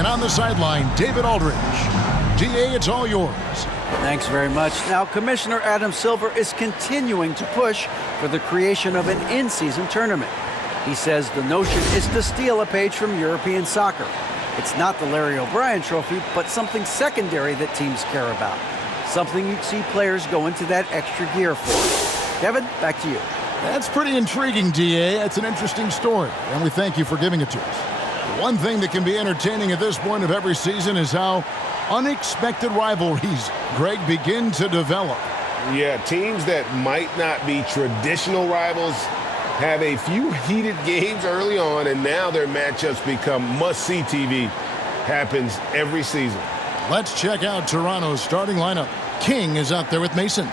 And on the sideline, David Aldridge. DA, it's all yours. Thanks very much. Now, Commissioner Adam Silver is continuing to push for the creation of an in-season tournament. He says the notion is to steal a page from European soccer. It's not the Larry O'Brien Trophy, but something secondary that teams care about. Something you'd see players go into that extra gear for. Kevin, back to you. That's pretty intriguing, DA. That's an interesting story, and we thank you for giving it to us. One thing that can be entertaining at this point of every season is how unexpected rivalries, Greg, begin to develop. Yeah, teams that might not be traditional rivals have a few heated games early on, and now their matchups become must-see TV. Happens every season. Let's check out Toronto's starting lineup. King is out there with Mason.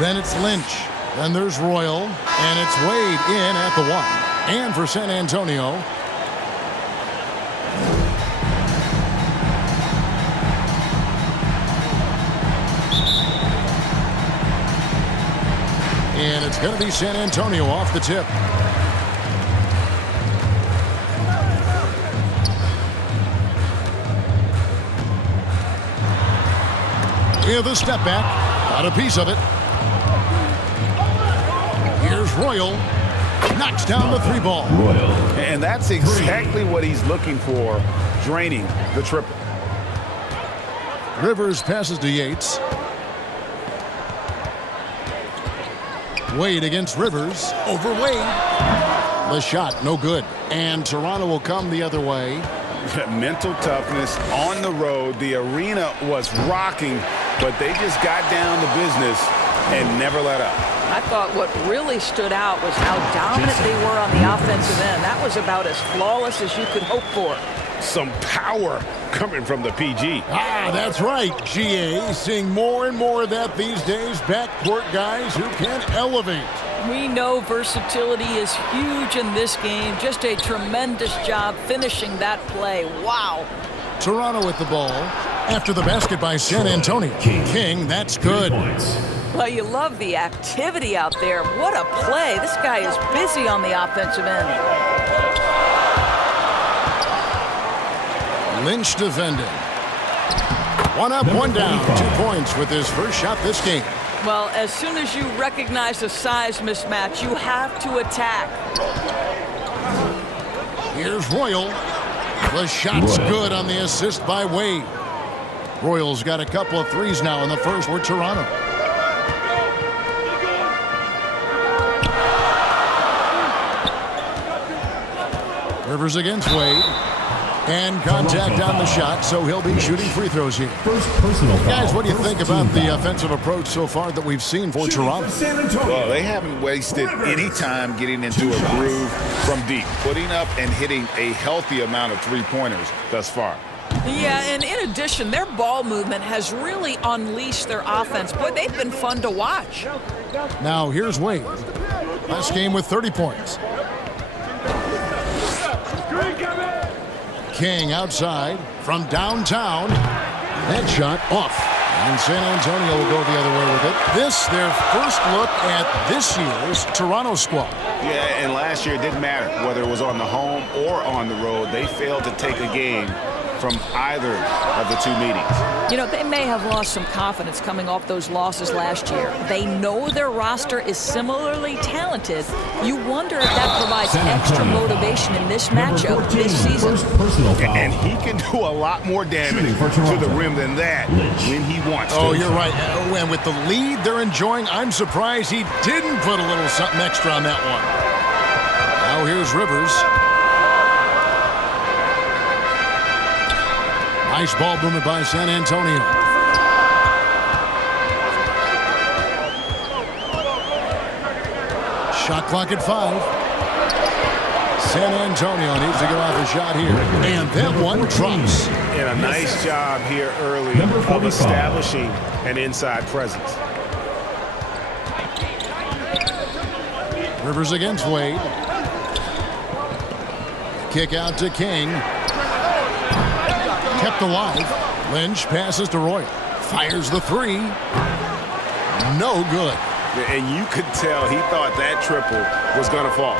Then it's Lynch. Then there's Royal. And it's Wade in at the 1. And for San Antonio, and it's going to be San Antonio off the tip. With a step back, got a piece of it. Here's Royal, knocks down the 3 ball. And that's exactly what he's looking for, draining the triple. Rivers passes to Yates. Wade against Rivers, over Wade. The shot, no good. And Toronto will come the other way. Mental toughness on the road. The arena was rocking, but they just got down to business and never let up. I thought what really stood out was how dominant they were on the offensive end. That was about as flawless as you could hope for. Some power coming from the PG. That's right, GA. Seeing more and more of that these days. Backcourt guys who can elevate. We know versatility is huge in this game. Just a tremendous job finishing that play. Wow. Toronto with the ball. After the basket by San Antonio. King, that's good. Well, you love the activity out there. What a play. This guy is busy on the offensive end. Lynch defending. 1 up, 1 down. 2 points with his first shot this game. Well, as soon as you recognize a size mismatch, you have to attack. Here's Royal. The shot's good on the assist by Wade. Royal's got a couple of threes now in the first for Toronto. Rivers against Wade. And contact on the shot, so he'll be shooting free throws here. Guys, what do you think about the offensive approach so far that we've seen for Toronto? Well, they haven't wasted any time getting into a groove from deep, putting up and hitting a healthy amount of three-pointers thus far. Yeah, and in addition, their ball movement has really unleashed their offense. Boy, they've been fun to watch. Now, here's Wade. Last game with 30 points. King outside from downtown. That shot off. And San Antonio will go the other way with it. This, their first look at this year's Toronto squad. Yeah, and last year it didn't matter whether it was on the home or on the road. They failed to take a game from either of the two meetings. You know, they may have lost some confidence coming off those losses last year. They know their roster is similarly talented. You wonder if that provides extra motivation in this matchup this season. And he can do a lot more damage to the rim than that when he wants to. Oh, you're right. And with the lead they're enjoying, I'm surprised he didn't put a little something extra on that one. Now here's Rivers. Nice ball movement by San Antonio. Shot clock at 5. San Antonio needs to get off a shot here. And that one drops. And a nice job here early of establishing an inside presence. Rivers against Wade. Kick out to King. Kept alive. Lynch passes to Royal. Fires the 3. No good. And you could tell he thought that triple was going to fall.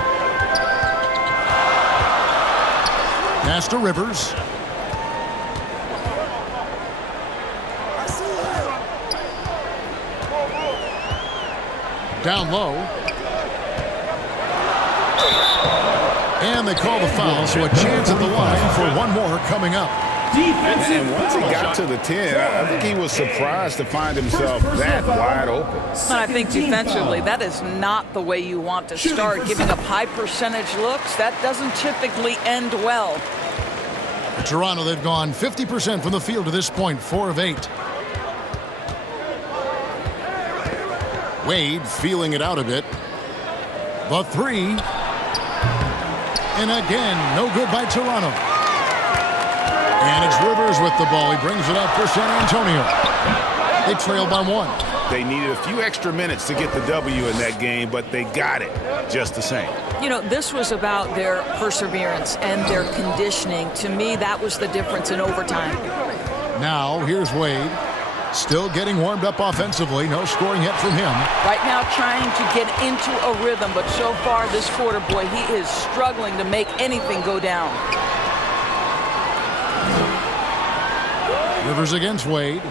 Pass to Rivers. Down low. And they call the foul, so a chance at the line for one more coming up. And once he got to the 10, I think he was surprised to find himself that wide open. And I think defensively, that is not the way you want to start. Giving up high percentage looks, that doesn't typically end well. For Toronto, they've gone 50% from the field to this point, 4 of 8. Wade feeling it out a bit. The 3. And again, no good by Toronto. And it's Rivers with the ball. He brings it up for San Antonio. They trail by 1. They needed a few extra minutes to get the W in that game, but they got it just the same. You know, this was about their perseverance and their conditioning. To me, that was the difference in overtime. Now, here's Wade. Still getting warmed up offensively. No scoring yet from him. Right now trying to get into a rhythm, but so far this quarter, boy, he is struggling to make anything go down. Rivers against Wade.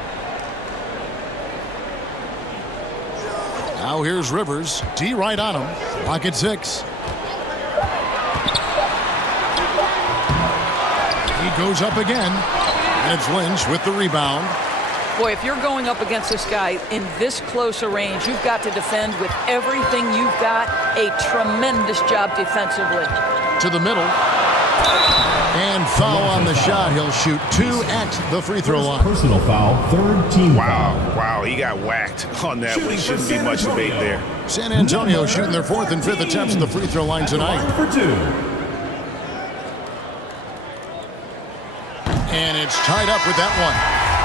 Now here's Rivers. D right on him. Lock at 6. He goes up again. And it's Lynch with the rebound. Boy, if you're going up against this guy in this close a range, you've got to defend with everything you've got. A tremendous job defensively. To the middle. And foul on the shot. He'll shoot 2 at the free throw line. Personal foul, third team foul. Wow, he got whacked on that one. Shouldn't be much debate there. San Antonio shooting their 4th and 5th attempts at the free throw line tonight. For 2. And it's tied up with that one.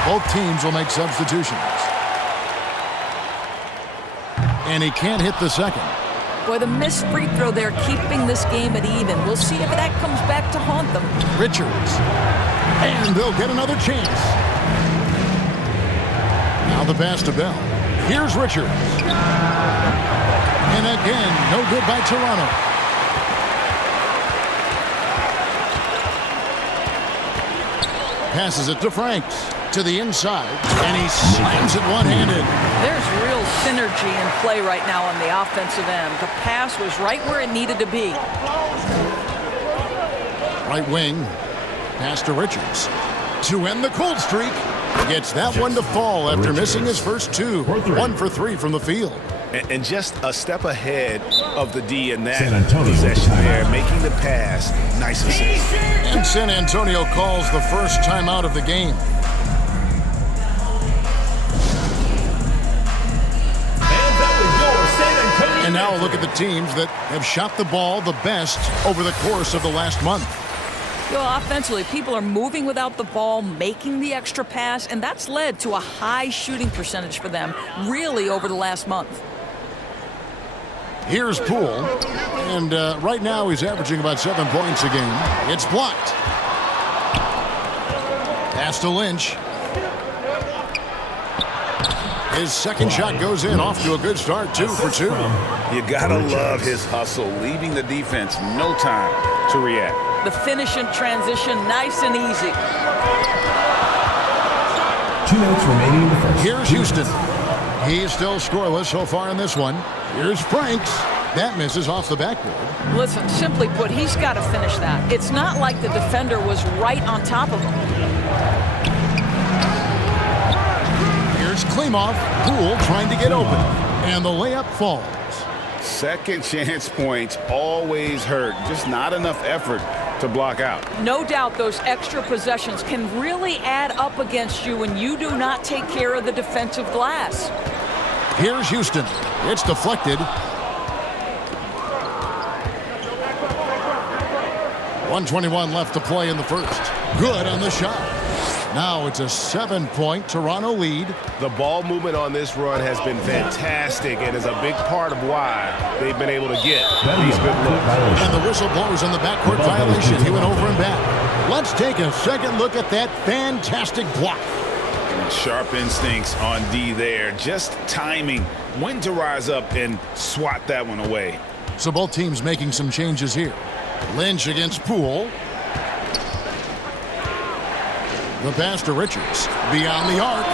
Both teams will make substitutions. And he can't hit the second. Boy, the missed free throw there keeping this game at even. We'll see if that comes back to haunt them. Richards. And they'll get another chance. Now the pass to Bell. Here's Richards. And again, no good by Toronto. Passes it to Franks. To the inside. And he slams it one-handed. There's real synergy in play right now on the offensive end. The pass was right where it needed to be. Right wing. Pass to Richards. To end the cold streak. Gets that one to fall after missing his first 2. 1 for 3 from the field. And just a step ahead of the D in that possession there, making the pass nice and safe. And San Antonio calls the first timeout of the game. And now a look at the teams that have shot the ball the best over the course of the last month. You know, offensively, people are moving without the ball, making the extra pass, and that's led to a high shooting percentage for them, really, over the last month. Here's Poole, and right now he's averaging about 7 points a game. It's blocked. Pass to Lynch. His second shot goes in, off to a good start, 2 for 2. You gotta love his hustle, leaving the defense no time to react. The finish and transition, nice and easy. 2 minutes remaining in the first. Here's Houston. He's still scoreless so far in this one. Here's Franks. That misses off the backboard. Listen, simply put, he's got to finish that. It's not like the defender was right on top of him. Here's Klimov. Poole trying to get open. And the layup falls. Second chance points always hurt. Just not enough effort to block out. No doubt those extra possessions can really add up against you when you do not take care of the defensive glass. Here's Houston. It's deflected. 1:21 left to play in the first. Good on the shot. Now it's a 7-point Toronto lead. The ball movement on this run has been fantastic and is a big part of why they've been able to get these good looks. And the whistle blows on the backcourt violation. He went over and back. Let's take a second look at that fantastic block. Sharp instincts on D there. Just timing when to rise up and swat that one away. So both teams making some changes here. Lynch against Poole. The pass to Richards. Beyond the arc.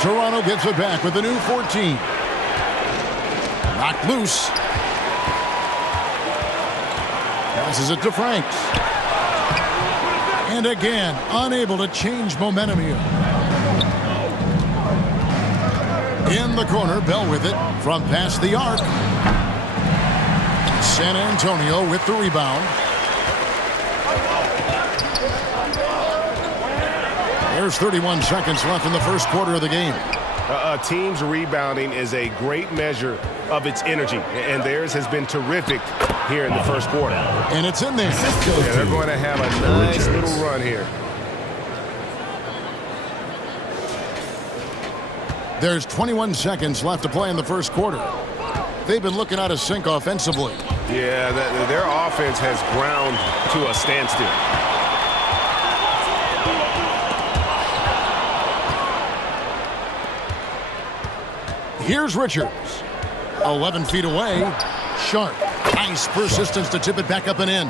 Toronto gets it back with a new 14. Knocked loose. Passes it to Franks. And again, unable to change momentum here. In the corner, Bell with it from past the arc. San Antonio with the rebound. There's 31 seconds left in the first quarter of the game. A team's rebounding is a great measure of its energy, and theirs has been terrific here in the first quarter. And it's in there. Yeah, they're going to have a nice little run here. There's 21 seconds left to play in the first quarter. They've been looking out of sync offensively. Yeah, their offense has ground to a standstill. Here's Richards. 11 feet away. Sharp. Nice persistence to tip it back up and in.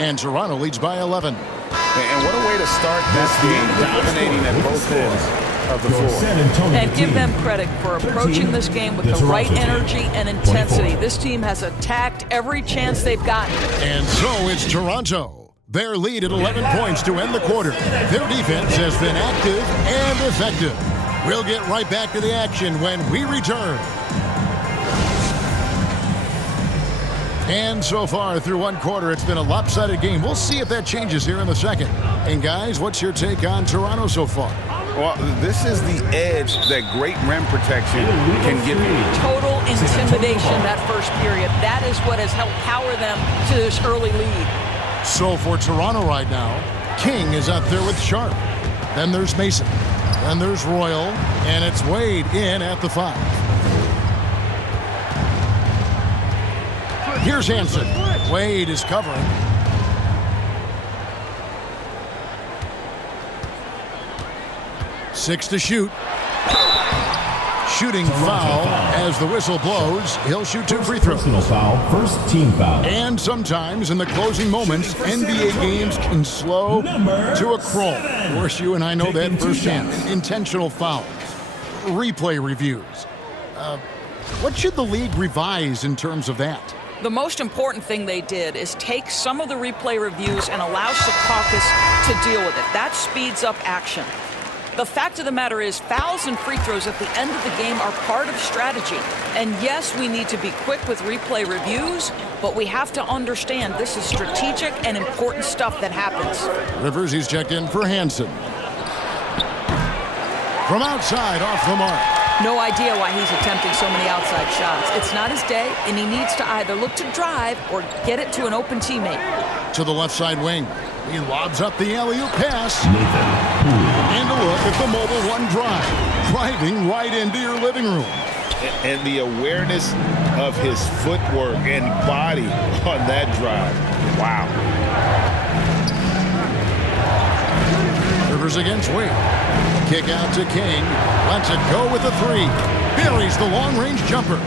And Toronto leads by 11. And what a way to start this game, dominating at both ends of the floor. And give them credit for approaching this game with the right energy and intensity. This team has attacked every chance they've gotten. And so it's Toronto. Their lead at 11 points to end the quarter. Their defense has been active and effective. We'll get right back to the action when we return. And so far through one quarter, it's been a lopsided game. We'll see if that changes here in the second. And guys, what's your take on Toronto so far? Well, this is the edge that great rim protection can give you. Total intimidation that first period. That is what has helped power them to this early lead. So for Toronto right now, King is out there with Sharp. Then there's Mason. Then there's Royal. And it's Wade in at the 5. Here's Hansen. Wade is covering. Six to shoot. Shooting foul as the whistle blows. He'll shoot 2 free throws. Personal foul, first team foul. And sometimes in the closing moments, NBA games can slow to a crawl. Of course, you and I know that firsthand. Intentional fouls. Replay reviews. What should the league revise in terms of that? The most important thing they did is take some of the replay reviews and allow Secaucus to deal with it. That speeds up action. The fact of the matter is fouls and free throws at the end of the game are part of strategy. And yes, we need to be quick with replay reviews, but we have to understand this is strategic and important stuff that happens. Rivers, he's checked in for Hansen. From outside, off the mark. No idea why he's attempting so many outside shots. It's not his day, and he needs to either look to drive or get it to an open teammate. To the left side wing. He lobs up the alley-oop pass. And a look at the Mobile One drive. Driving right into your living room. And the awareness of his footwork and body on that drive. Wow. Rivers against Wade. Kick out to King. Lets it go with a 3. Buries the long-range jumper.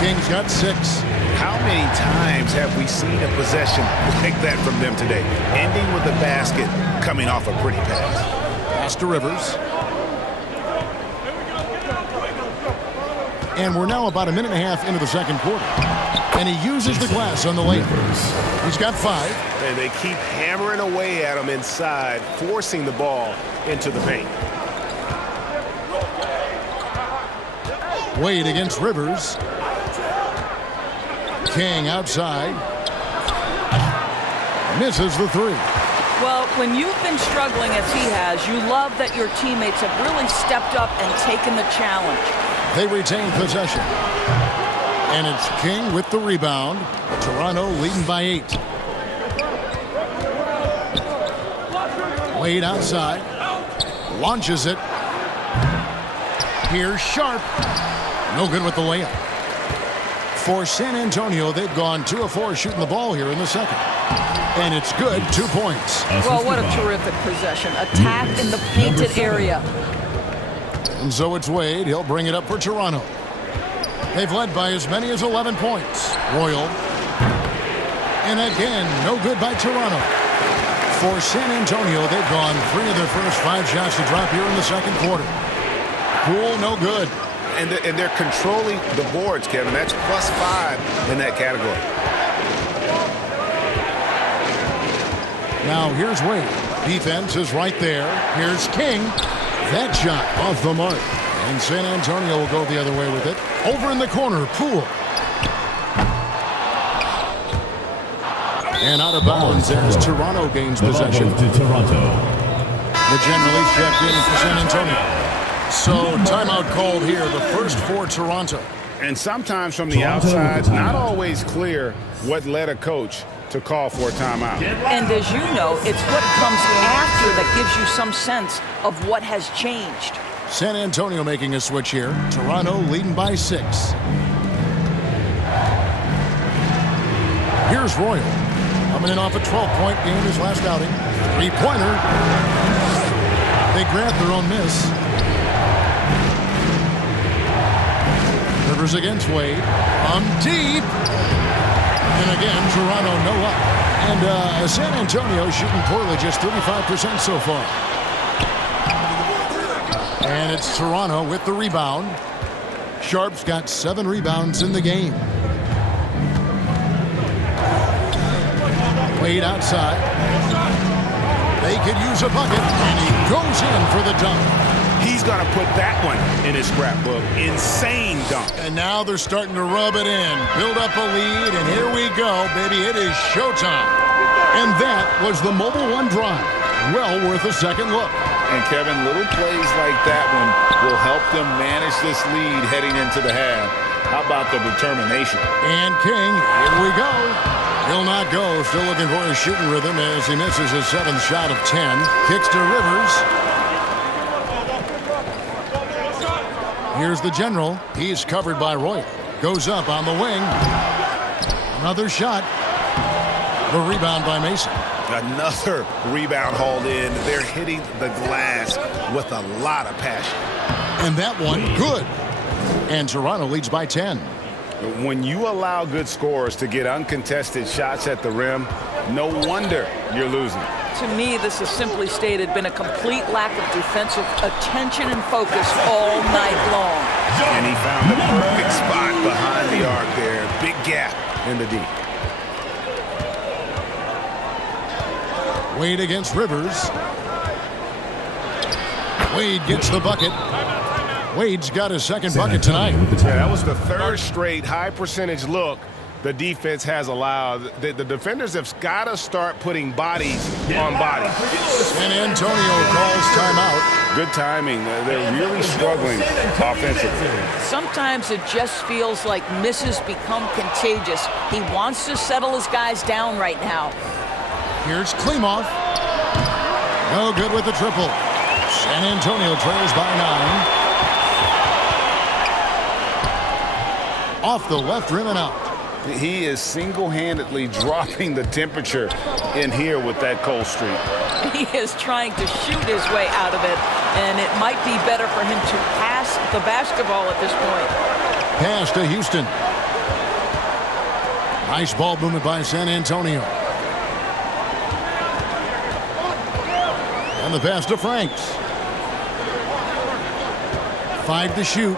King's got 6. How many times have we seen a possession like that from them today? Ending with a basket, coming off a pretty pass. Pass to Rivers. And we're now about a minute and a half into the second quarter. And he uses the glass on the lane. He's got 5. And they keep hammering away at him inside, forcing the ball into the paint. Wade against Rivers. King outside. Misses the 3. Well, when you've been struggling as he has, you love that your teammates have really stepped up and taken the challenge. They retain possession. And it's King with the rebound. Toronto leading by 8. Wade outside. Launches it. Here's Sharp. No good with the layup. For San Antonio, they've gone 2 of 4 shooting the ball here in the second. And it's good, 2 points. Well, what a terrific possession. Attack in the painted area. And so it's Wade. He'll bring it up for Toronto. They've led by as many as 11 points. Royal. And again, no good by Toronto. For San Antonio, they've gone 3 of their first 5 shots to drop here in the second quarter. Poole, no good. and they're controlling the boards, Kevin. That's +5 in that category. Now here's Wade. Defense is right there. Here's King. That shot off the mark. And San Antonio will go the other way with it. Over in the corner, Poole. And out of bounds as Toronto gains possession. To Toronto. The generally checked in for San Antonio. So timeout called here, the first for Toronto. And sometimes from the Toronto outside, with the not timeout. always clear what led a coach to call for a timeout. And as you know, it's what comes after that gives you some sense of what has changed. San Antonio making a switch here. Toronto leading by 6. Here's Royal. Coming in off a 12-point game his last outing. 3-pointer. They grab their own miss. Rivers against Wade. From deep. And again, Toronto no up. And San Antonio shooting poorly, just 35% so far. And it's Toronto with the rebound. Sharp's got 7 rebounds in the game. Wade outside. They could use a bucket, and he goes in for the dunk. He's going to put that one in his scrapbook. Insane dunk. And now they're starting to rub it in, build up a lead, and here we go, baby. It is showtime. And that was the Mobile One drive. Well worth a second look. And Kevin, little plays like that one will help them manage this lead heading into the half. How about the determination? And King, here we go. He'll not go. Still looking for his shooting rhythm as he misses his 7th shot of 10. Kicks to Rivers. Here's the general. He's covered by Roy. Goes up on the wing. Another shot. The rebound by Mason. Another rebound hauled in. They're hitting the glass with a lot of passion. And that one, good. And Toronto leads by 10. When you allow good scorers to get uncontested shots at the rim, no wonder you're losing. To me, this has simply stated been a complete lack of defensive attention and focus all night long. And he found the perfect spot behind the arc there. Big gap in the D. Wade against Rivers. Wade gets the bucket. Wade's got his second bucket tonight. Yeah, that was the 3rd straight high percentage look the defense has allowed. The defenders have got to start putting bodies on bodies. San Antonio calls timeout. Good timing. They're really struggling offensively. Sometimes it just feels like misses become contagious. He wants to settle his guys down right now. Here's Klimov. No good with the triple. San Antonio trails by 9. Off the left rim and out. He is single-handedly dropping the temperature in here with that cold streak. He is trying to shoot his way out of it, and it might be better for him to pass the basketball at this point. Pass to Houston. Nice ball movement by San Antonio. And the pass to Franks. 5 to shoot.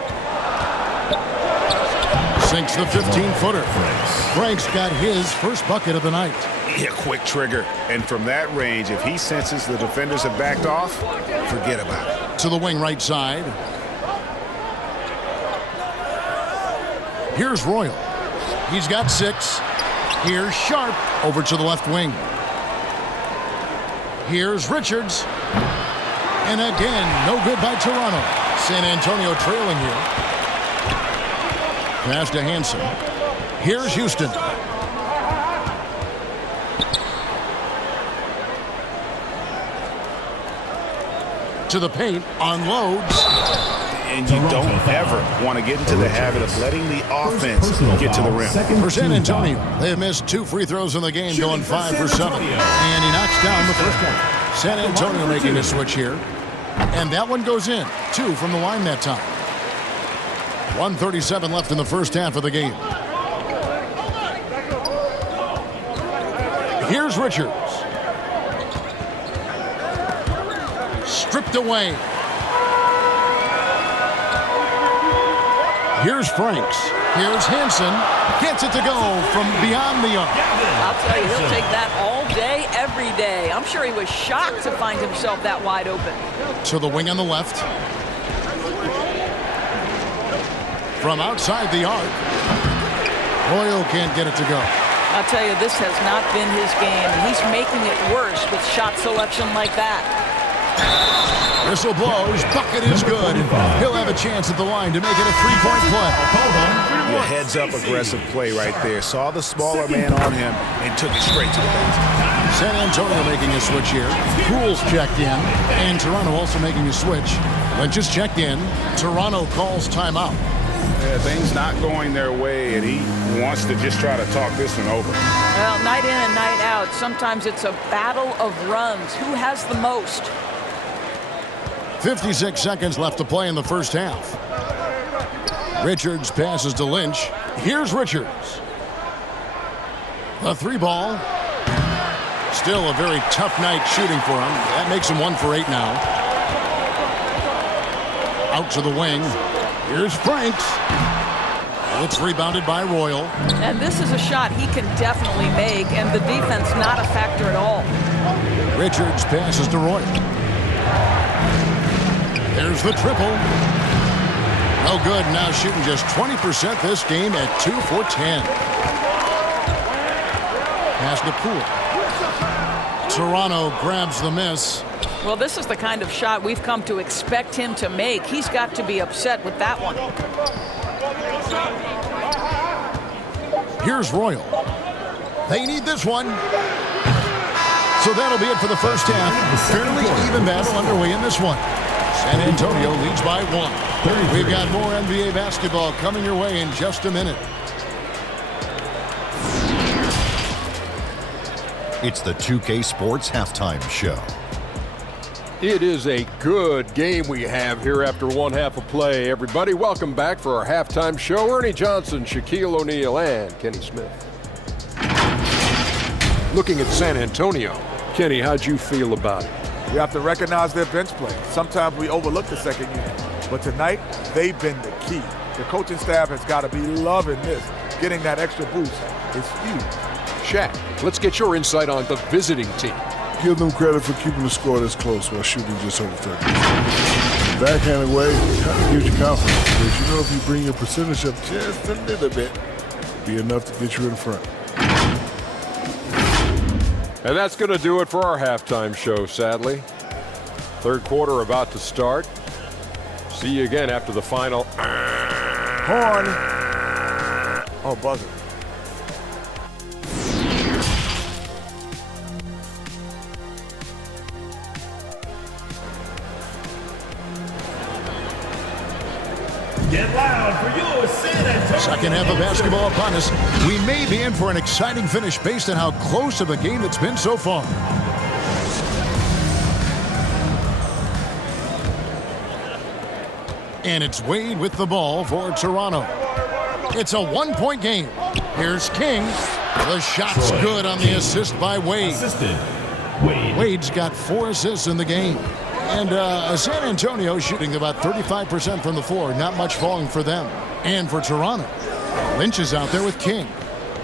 Sinks the 15-footer. Franks got his first bucket of the night. Yeah, quick trigger. And from that range, if he senses the defenders have backed off, forget about it. To the wing right side. Here's Royal. He's got 6. Here's Sharp over to the left wing. Here's Richards. And again, no good by Toronto. San Antonio trailing here. Pass to Hansen. Here's Houston. To the paint, unloads. And you don't ever want to get into the habit of letting the offense get to the rim. For San Antonio, they have missed 2 free throws in the game, going 5 for 7. And he knocks down the first one. San Antonio making a switch here. And that one goes in. 2 from the line that time. 1:37 left in the first half of the game. Here's Richards. Stripped away. Here's Franks. Here's Hansen. Gets it to go from beyond the arc. I'll tell you, he'll take that all day, every day. I'm sure he was shocked to find himself that wide open. To the wing on the left. From outside the arc. Royal can't get it to go. I'll tell you, this has not been his game, and he's making it worse with shot selection like that. Whistle blows. Bucket is good. He'll have a chance at the line to make it a three-point play. Your heads-up aggressive play right there. Saw the smaller man on him and took it straight to the basket. San Antonio making a switch here. Poole's checked in, and Toronto also making a switch. Lynch is checked in. Toronto calls timeout. Yeah, things not going their way, and he wants to just try to talk this one over. Well, night in and night out, sometimes it's a battle of runs. Who has the most? 56 seconds left to play in the first half. Richards passes to Lynch. Here's Richards. The three ball. Still a very tough night shooting for him. That makes him 1 for 8 now. Out to the wing. Here's Franks. It's rebounded by Royal. And this is a shot he can definitely make, and the defense not a factor at all. Richards passes to Royal. There's the triple. No good. Now shooting just 20% this game at 2 for 10. Pass to Poole. Toronto grabs the miss. Well, this is the kind of shot we've come to expect him to make. He's got to be upset with that one. Here's Royal. They need this one. So that'll be it for the first half. Fairly even battle underway in this one. San Antonio leads by 1. We've got more NBA basketball coming your way in just a minute. It's the 2K Sports Halftime Show. It is a good game we have here after one half of play. Everybody, welcome back for our halftime show. Ernie Johnson, Shaquille O'Neal, and Kenny Smith. Looking at San Antonio. Kenny, how'd you feel about it? We have to recognize their bench play. Sometimes we overlook the second unit, but tonight they've been the key. The coaching staff has got to be loving this. Getting that extra boost is huge. Shaq, let's get your insight on the visiting team. Give them credit for keeping the score this close while shooting just over 30%. Backhanded way kind of gives you confidence because you know if you bring your percentage up just a little bit, be enough to get you in front. And that's going to do it for our halftime show, sadly. Third quarter about to start. See you again after the final. Horn. Oh, buzzer. Get loud for your San Antonio. Second half of basketball upon us. We may be in for an exciting finish based on how close of a game it's been so far. And it's Wade with the ball for Toronto. It's a one-point game. Here's King. The shot's good on the assist by Wade. Wade's got 4 assists in the game. And San Antonio shooting about 35% from the floor. Not much falling for them. And for Toronto, Lynch is out there with King.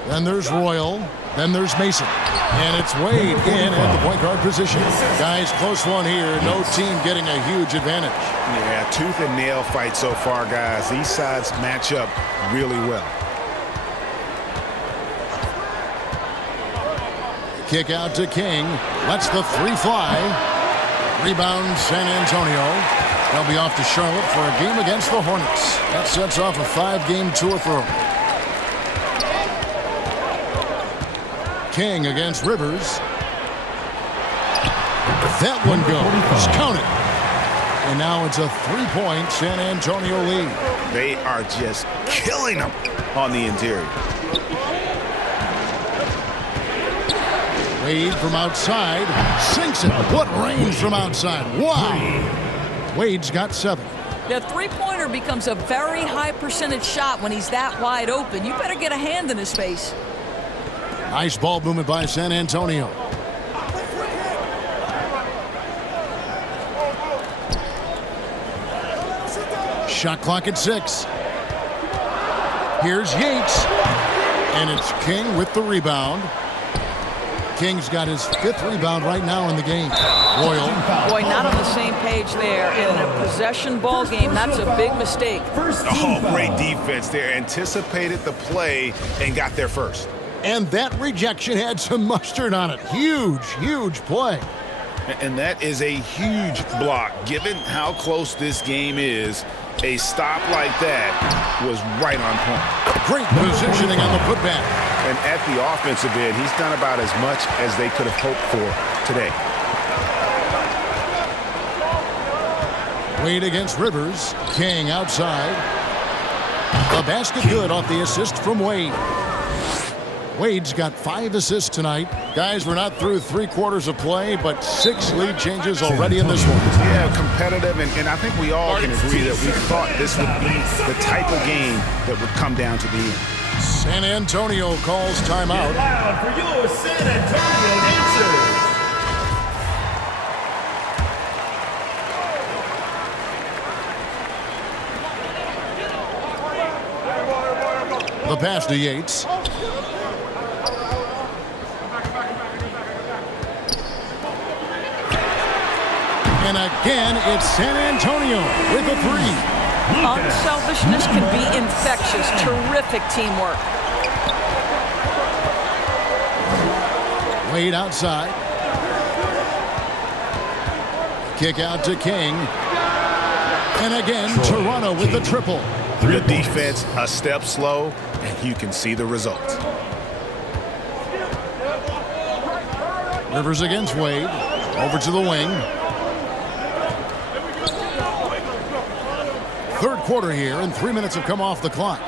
Then there's Royal. Then there's Mason. And it's Wade in at the point guard position. Guys, close one here. No team getting a huge advantage. Yeah, tooth and nail fight so far, guys. These sides match up really well. Kick out to King. Lets the three fly. Rebound San Antonio. They'll be off to Charlotte for a game against the Hornets. That sets off a 5-game tour for them. King against Rivers. That one goes. Count it. And now it's a 3-point San Antonio lead. They are just killing them on the interior. Wade from outside. Sinks it. What range from outside. Wow. Wade's got 7. The three-pointer becomes a very high percentage shot when he's that wide open. You better get a hand in his face. Nice ball movement by San Antonio. Shot clock at 6. Here's Yates. And it's King with the rebound. King's got his 5th rebound right now in the game. Royal. Boy, not on the same page there. In a possession ball game, that's a big mistake. Oh, great defense there. Anticipated the play and got there first. And that rejection had some mustard on it. Huge, huge play. And that is a huge block. Given how close this game is, a stop like that was right on point. Great positioning on the putback. And at the offensive end, he's done about as much as they could have hoped for today. Wade against Rivers. King outside. The basket good off the assist from Wade. Wade's got 5 assists tonight. Guys, we're not through 3 quarters of play, but 6 lead changes already in this one. Yeah, competitive, and I think we all can agree that we thought this would be the type of game that would come down to the end. San Antonio calls timeout. Get loud for your San Antonio Dancers. The pass to Yates. And again, it's San Antonio with a 3. Unselfishness can be infectious. Terrific teamwork. Wade outside. Kick out to King. And again, Toronto with the triple. The defense a step slow, and you can see the results. Rivers against Wade. Over to the wing. 3rd quarter here, and 3 minutes have come off the clock.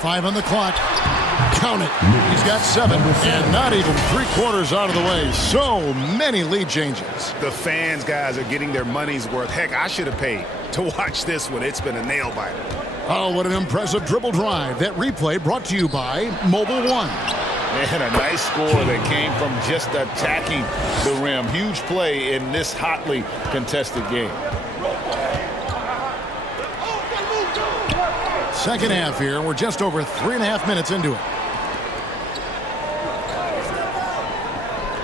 5 on the clock. Count it. He's got 7, and not even 3 quarters out of the way. So many lead changes. The fans, guys, are getting their money's worth. Heck, I should have paid to watch this one. It's been a nail biter. Oh, what an impressive dribble drive. That replay brought to you by Mobile One. And a nice score that came from just attacking the rim. Huge play in this hotly contested game. Second half here. We're just over 3.5 minutes into it.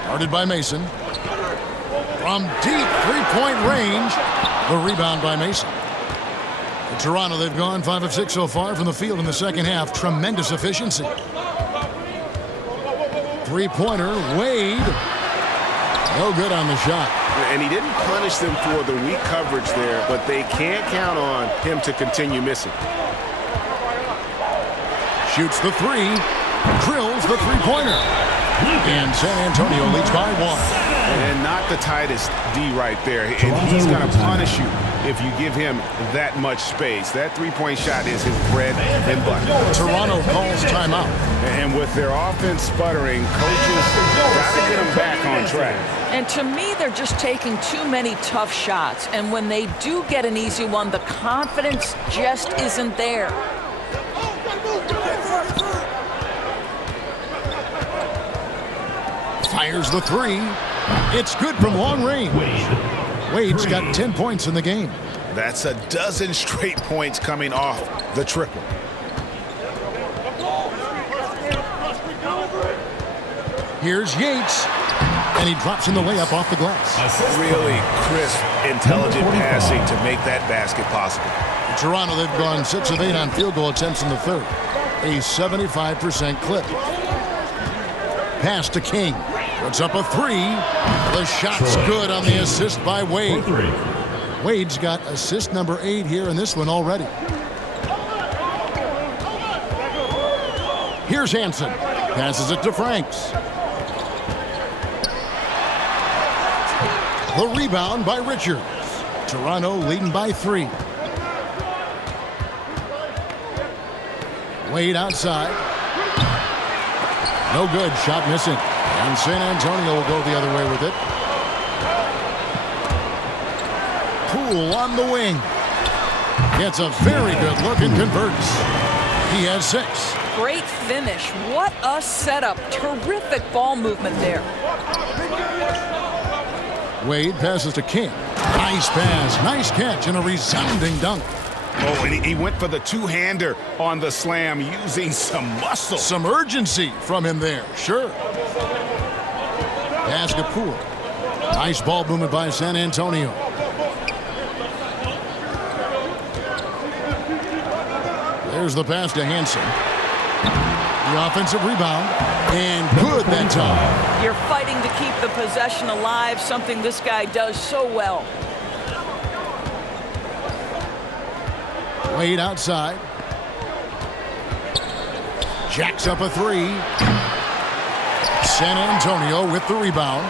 Guarded by Mason. From deep 3-point range. The rebound by Mason. For Toronto, they've gone 5 of 6 so far from the field in the second half. Tremendous efficiency. 3-pointer, Wade. No good on the shot. And he didn't punish them for the weak coverage there, but they can't count on him to continue missing. Shoots the 3. Drills the 3-pointer. And San Antonio leads by 1. And not the tightest D right there. And he's going to punish you if you give him that much space. That 3-point shot is his bread and butter. Toronto calls timeout. And with their offense sputtering, coaches got to get them back on track. And to me, they're just taking too many tough shots. And when they do get an easy one, the confidence just isn't there. Fires the 3. It's good from long range. Wade's got 10 points in the game. That's a dozen straight points coming off the triple. Here's Yates. And he drops in the layup off the glass. Really crisp, intelligent passing to make that basket possible. In Toronto, they've gone 6 of 8 on field goal attempts in the 3rd. A 75% clip. Pass to King. Puts up a 3. The shot's good on the assist by Wade. Wade's got assist number 8 here in this one already. Here's Hansen. Passes it to Franks. The rebound by Richards. Toronto leading by 3. Wade outside. No good. Shot missing. And San Antonio will go the other way with it. Poole on the wing. Gets a very good look and converts. He has 6. Great finish. What a setup. Terrific ball movement there. Wade passes to King. Nice pass. Nice catch and a resounding dunk. Oh, and he went for the two-hander on the slam using some muscle. Some urgency from him there, sure. Pass Kapoor. Nice ball movement by San Antonio. There's the pass to Hansen. The offensive rebound. And good that time. You're fighting to keep the possession alive, something this guy does so well. Wade outside. Jacks up a three. San Antonio with the rebound.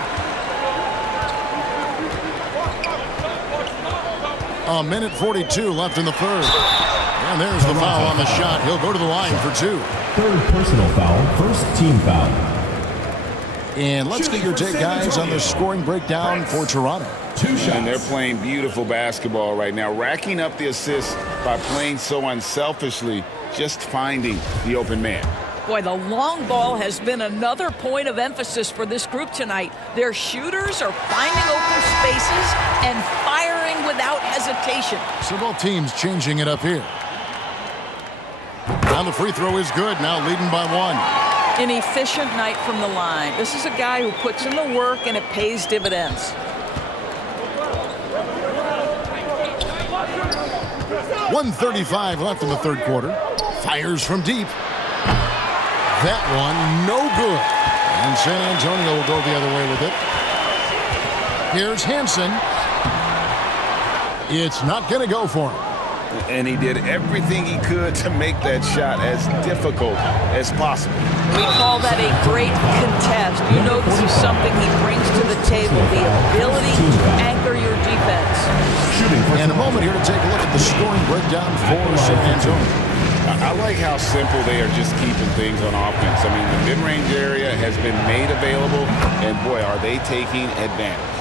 A minute 42 left in the third. And there's the foul on the shot. He'll go to the line for two. Third personal foul, first team foul. And let's get your take, guys, on the scoring breakdown for Toronto. And they're playing beautiful basketball right now, racking up the assists by playing so unselfishly, just finding the open man. Boy, the long ball has been another point of emphasis for this group tonight. Their shooters are finding open spaces and firing without hesitation. So both teams changing it up here. Now the free throw is good, now leading by one. An efficient night from the line. This is a guy who puts in the work and it pays dividends. 1:35 left in the third quarter. Fires from deep. That one, no good. And San Antonio will go the other way with it. Here's Hansen. It's not going to go for him. And he did everything he could to make that shot as difficult as possible. We call that a great contest. You know this is something he brings to the table, the ability to anchor your defense. And a moment here to take a look at the scoring breakdown for San Antonio. I like how simple they are just keeping things on offense. I mean, the mid-range area has been made available, and boy, are they taking advantage.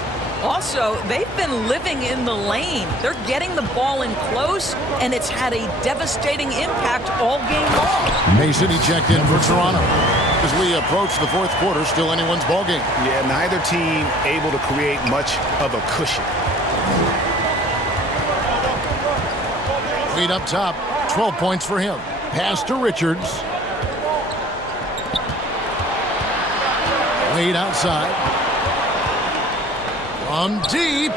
Also, they've been living in the lane. They're getting the ball in close, and it's had a devastating impact all game long. Mason, he checked in for Toronto. As we approach the fourth quarter, still anyone's ball game. Yeah, neither team able to create much of a cushion. Lead up top, 12 points for him. Pass to Richards. Wade outside. From deep,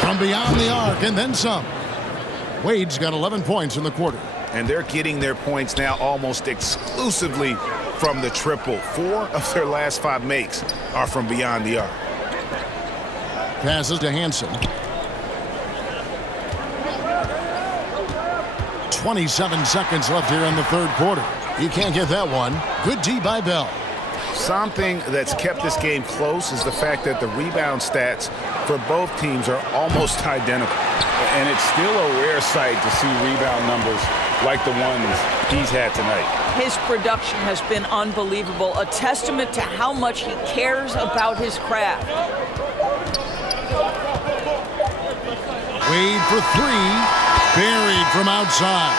from beyond the arc, and then some. Wade's got 11 points in the quarter. And they're getting their points now almost exclusively from the triple. 4 of their last 5 makes are from beyond the arc. Passes to Hansen. 27 seconds left here in the third quarter. He can't get that one. Good D by Bell. Something that's kept this game close is the fact that the rebound stats for both teams are almost identical. And it's still a rare sight to see rebound numbers like the ones he's had tonight. His production has been unbelievable, a testament to how much he cares about his craft. Wade for three, buried from outside.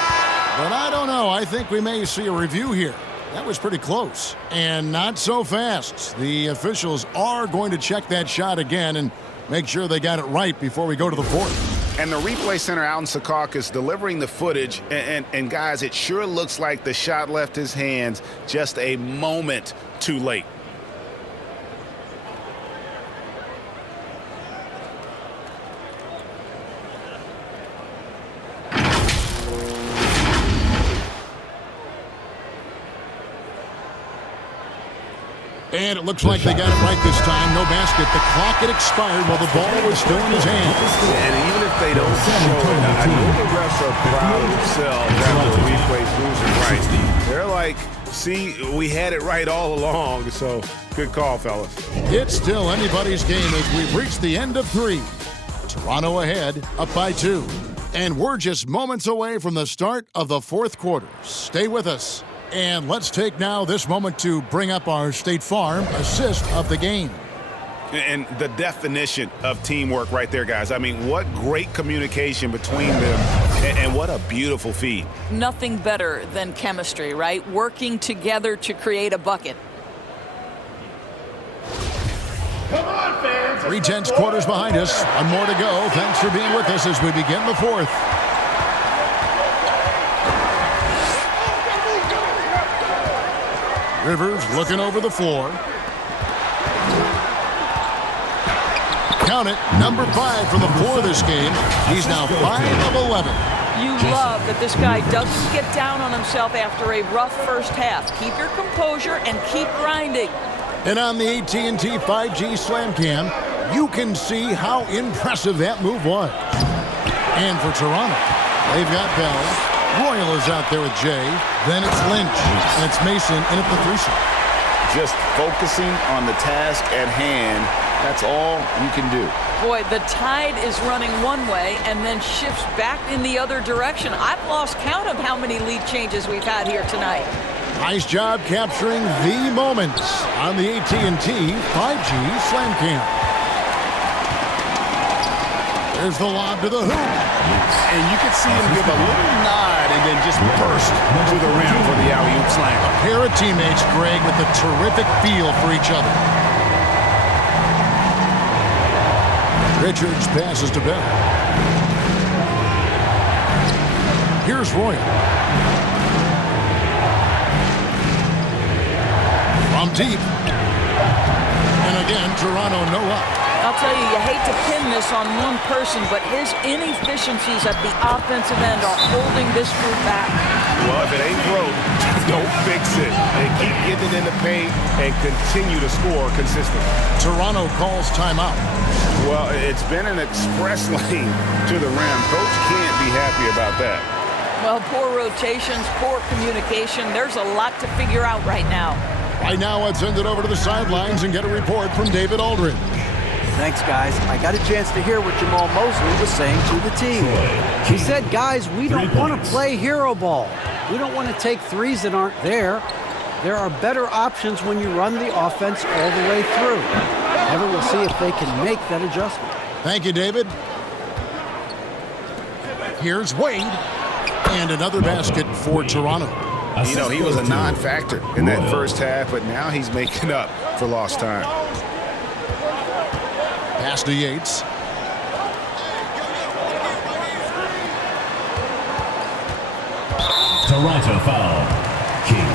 But I don't know, I think we may see a review here. That was pretty close, and not so fast. The officials are going to check that shot again and make sure they got it right before we go to the fourth. And the replay center out in Secaucus delivering the footage, and guys, it sure looks like the shot left his hands just a moment too late. And it looks like they got it right this time. No basket. The clock had expired while the ball was still in his hand. And even if they don't show it, I know the refs are proud of themselves after the replay proves it right. They're like, see, we had it right all along. So good call, fellas. It's still anybody's game as we've reached the end of 3. Toronto ahead, up by 2. And we're just moments away from the start of the fourth quarter. Stay with us. And let's take now this moment to bring up our State Farm assist of the game. And the definition of teamwork right there, guys. I mean, what great communication between them, and what a beautiful feed. Nothing better than chemistry, right? Working together to create a bucket. Come on, fans. 3 tenths quarters behind us. 1 more to go. Thanks for being with us as we begin the fourth. Rivers looking over the floor. Count it, number 5 from the floor this game. He's now 5 of 11. You love that this guy doesn't get down on himself after a rough first half. Keep your composure and keep grinding. And on the AT&T 5G Slam Cam, you can see how impressive that move was. And for Toronto, they've got Bell. Royal is out there with Jay. Then it's Lynch. And it's Mason in at the 3 shot. Just focusing on the task at hand. That's all you can do. Boy, the tide is running one way and then shifts back in the other direction. I've lost count of how many lead changes we've had here tonight. Nice job capturing the moments on the AT&T 5G Slam Cam. There's the lob to the hoop. And you can see him give a little nod and then just burst to the rim for the alley-oop slam. A pair of teammates, Greg, with a terrific feel for each other. Richards passes to Bell. Here's Royal. From deep. And again, Toronto no up. I'll tell you, you hate to pin this on one person, but his inefficiencies at the offensive end are holding this group back. Well, if it ain't broke, don't fix it. And keep getting it in the paint and continue to score consistently. Toronto calls timeout. Well, it's been an express lane to the rim. Coach can't be happy about that. Well, poor rotations, poor communication. There's a lot to figure out right now. Right now, let's send it over to the sidelines and get a report from David Aldridge. Thanks, guys. I got a chance to hear what Jamal Mosley was saying to the team. He said, guys, we don't want to play hero ball. We don't want to take threes that aren't there. There are better options when you run the offense all the way through. However, we'll see if they can make that adjustment. Thank you, David. Here's Wade. And another basket for Toronto. You know, he was a non-factor in that first half, but now he's making up for lost time. Pass to Yates. Toronto foul. King.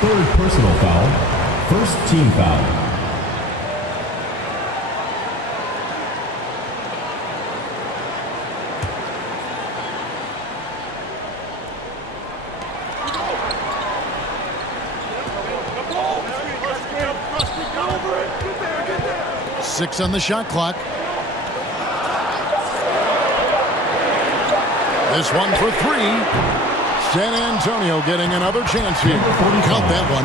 Third personal foul. First team foul. Six on the shot clock. This one for 3. San Antonio getting another chance here. Count that one.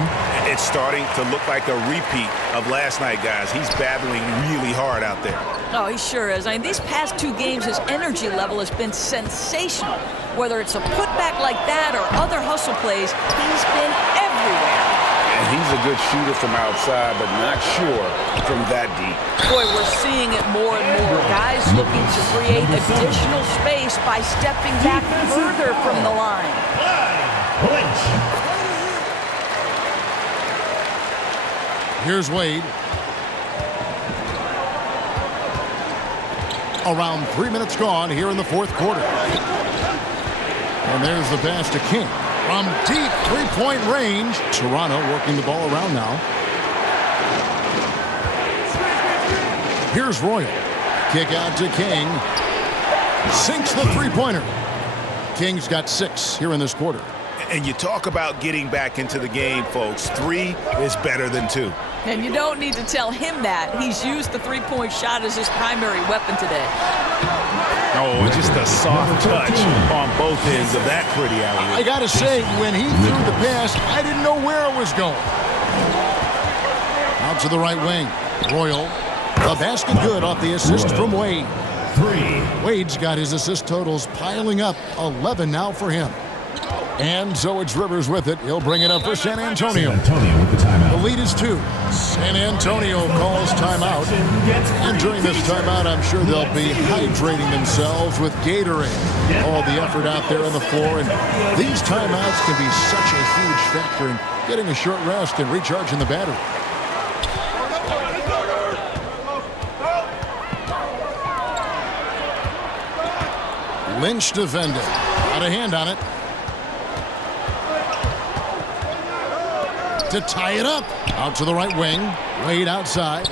It's starting to look like a repeat of last night, guys. He's battling really hard out there. Oh, he sure is. I mean, these past 2 games, his energy level has been sensational. Whether it's a putback like that or other hustle plays, he's been everywhere. And he's a good shooter from outside, but not sure from that deep. Boy, we're seeing it more and more. Guys looking to create additional space by stepping back further from the line. Here's Wade. Around 3 minutes gone here in the 4th quarter. And there's the pass to King. From deep 3-point range. Toronto working the ball around now. Here's Royal. Kick out to King. Sinks the 3-pointer. King's got 6 here in this quarter. And you talk about getting back into the game, folks. 3 is better than 2. And you don't need to tell him that. He's used the 3-point shot as his primary weapon today. Oh, just a soft touch on both ends of that pretty alley. I got to say, when he threw the pass, I didn't know where it was going. Out to the right wing. Royal. The basket good off the assist from Wade. 3. Wade's got his assist totals piling up. 11 now for him. And so it's Rivers with it. He'll bring it up for San Antonio. San Antonio with the timeout. The lead is 2. San Antonio calls timeout. And during this timeout, I'm sure they'll be hydrating themselves with Gatorade. All the effort out there on the floor. And these timeouts can be such a huge factor in getting a short rest and recharging the battery. Lynch defending. Got a hand on it. to tie it up. Out to the right wing. Wade outside.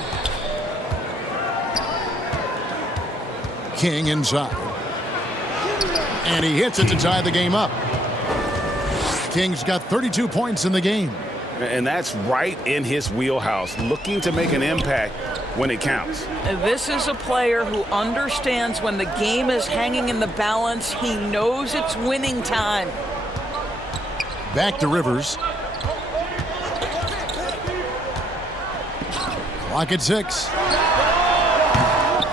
King inside. And he hits it to tie the game up. King's got 32 points in the game. And that's right in his wheelhouse, looking to make an impact when it counts. This is a player who understands when the game is hanging in the balance. He knows it's winning time. Back to Rivers. Clock at 6.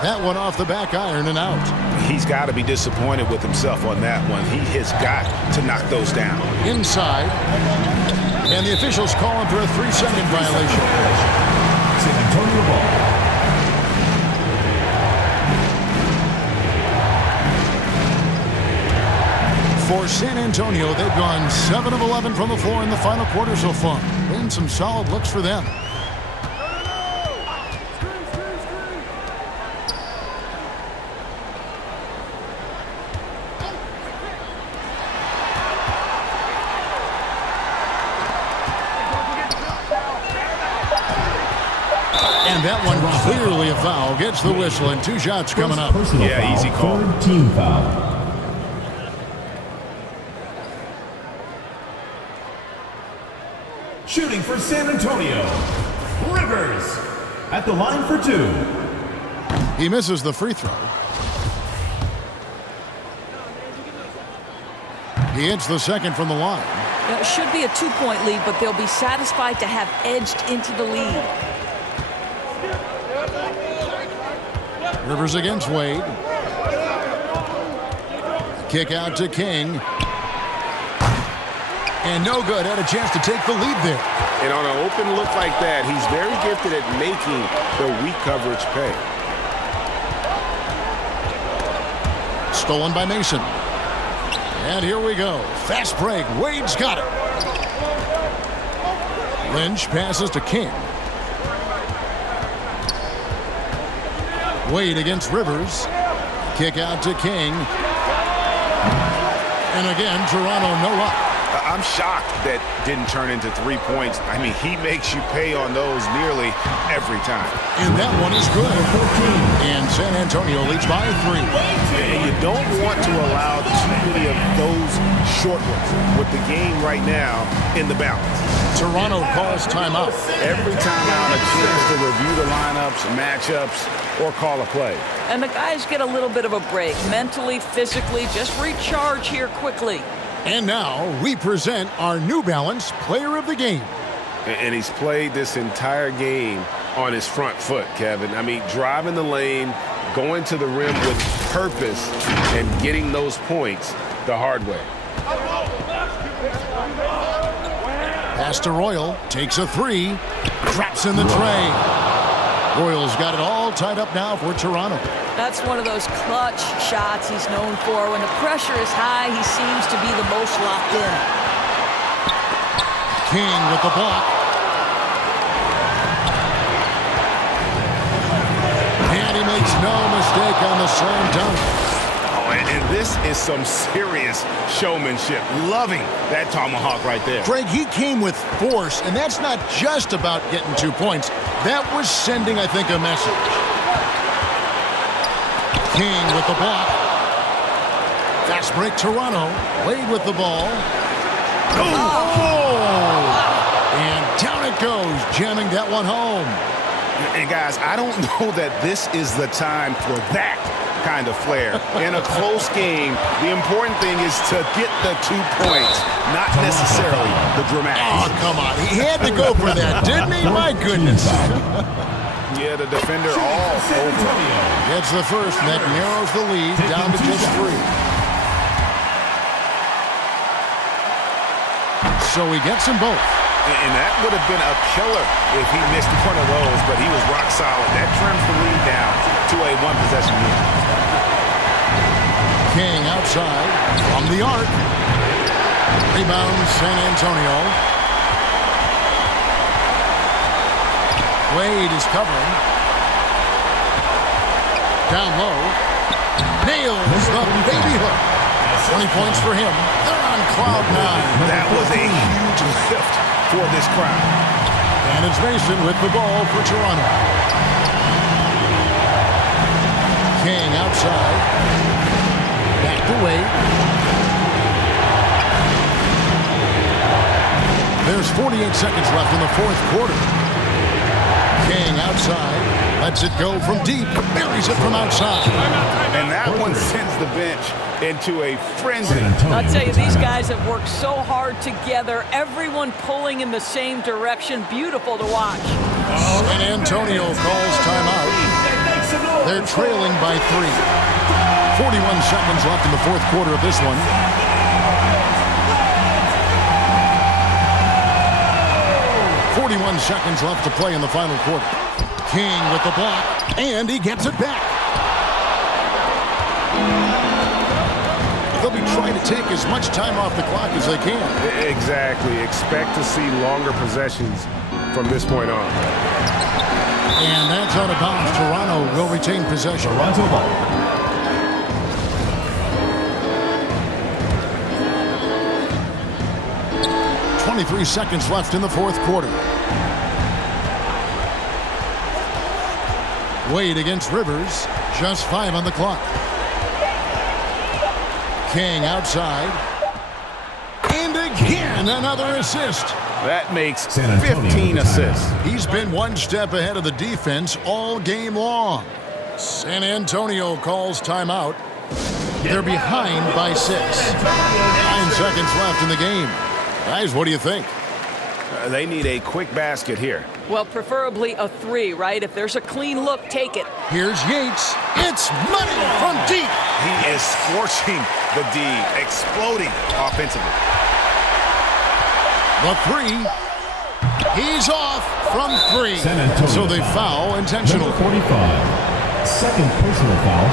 That one off the back iron and out. He's got to be disappointed with himself on that one. He has got to knock those down. Inside. And the officials call him for a 3-second violation. San Antonio ball. For San Antonio, they've gone 7 of 11 from the floor in the final quarter so far. Been some solid looks for them. And that one clearly a foul. Gets the whistle and 2 shots coming up. Yeah, easy call. Third team foul. Shooting for San Antonio, Rivers at the line for 2. He misses the free throw. He hits the second from the line. It should be a 2-point lead, but they'll be satisfied to have edged into the lead. Rivers against Wade. Kick out to King. And no good. Had a chance to take the lead there. And on an open look like that, he's very gifted at making the weak coverage pay. Stolen by Mason. And here we go. Fast break. Wade's got it. Lynch passes to King. Wade against Rivers. Kick out to King. And again, Toronto no luck. I'm shocked that didn't turn into 3 points. I mean, he makes you pay on those nearly every time. And that one is good. And San Antonio leads by 3. And you don't want to allow too many of those short ones with the game right now in the balance. Toronto calls timeout. Every timeout, a chance to review the lineups, matchups, or call a play. And the guys get a little bit of a break. Mentally, physically, just recharge here quickly. And now we present our New Balance Player of the Game. And he's played this entire game on his front foot, Kevin. I mean, driving the lane, going to the rim with purpose, and getting those points the hard way. Pass to Royal. Takes a 3. Drops in the tray. Royal's got it all tied up now for Toronto. That's one of those clutch shots he's known for. When the pressure is high, he seems to be the most locked in. King with the block. And he makes no mistake on the slam dunk. Oh, and this is some serious showmanship. Loving that tomahawk right there. Greg, he came with force, and that's not just about getting 2 points. That was sending, I think, a message. King with the block. Fast break, Toronto. Wade with the ball. Oh! And down it goes, jamming that one home. And guys, I don't know that this is the time for that kind of flair. In a close game, the important thing is to get the 2 points, not necessarily the dramatics. Oh, come on. He had to go for that, didn't he? My goodness. Yeah, the defender all over. Gets the first, and that narrows the lead down to just 3. So he gets them both. And that would have been a killer if he missed one of those, but he was rock solid. That trims the lead down to a 1-possession game. King outside from the arc. Rebound San Antonio. Wade is covering. Down low. Nails the baby hook. 20 points for him. They're on cloud nine. That was a huge lift for this crowd. And it's Mason with the ball for Toronto. King outside. Back to Wade. There's 48 seconds left in the fourth quarter. King outside. Lets it go from deep. Buries it from outside. And that one sends the bench into a frenzy. I'll tell you, these guys have worked so hard together. Everyone pulling in the same direction. Beautiful to watch. San Antonio calls timeout. They're trailing by 3. 41 seconds left in the fourth quarter of this one. Seconds left to play in the final quarter. King with the block, and he gets it back. They'll be trying to take as much time off the clock as they can. Exactly. Expect to see longer possessions from this point on. And that's out of bounds. Toronto will retain possession. Toronto ball. 23 seconds left in the fourth quarter. Wade against Rivers. Just 5 on the clock. King outside. And again, another assist. That makes 15 assists. He's been one step ahead of the defense all game long. San Antonio calls timeout. They're behind by 6. 9 seconds left in the game. Guys, what do you think? They need a quick basket here. Well, preferably a 3, right? If there's a clean look, take it. Here's Yates. It's money from deep. He is scorching the D, exploding offensively. The 3. He's off from 3. So they foul intentional. Number 45. Second personal foul.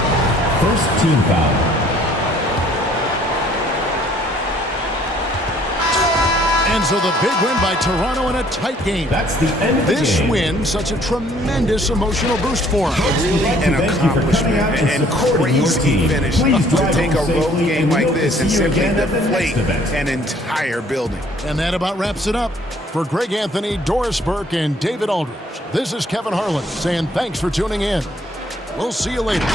First team foul. And so the big win by Toronto in a tight game. That's the end of the game. This win, such a tremendous emotional boost for him. Really an accomplishment and crazy finish to take a road game like this and simply deflate an entire building. And that about wraps it up. For Greg Anthony, Doris Burke, and David Aldridge, this is Kevin Harlan saying thanks for tuning in. We'll see you later.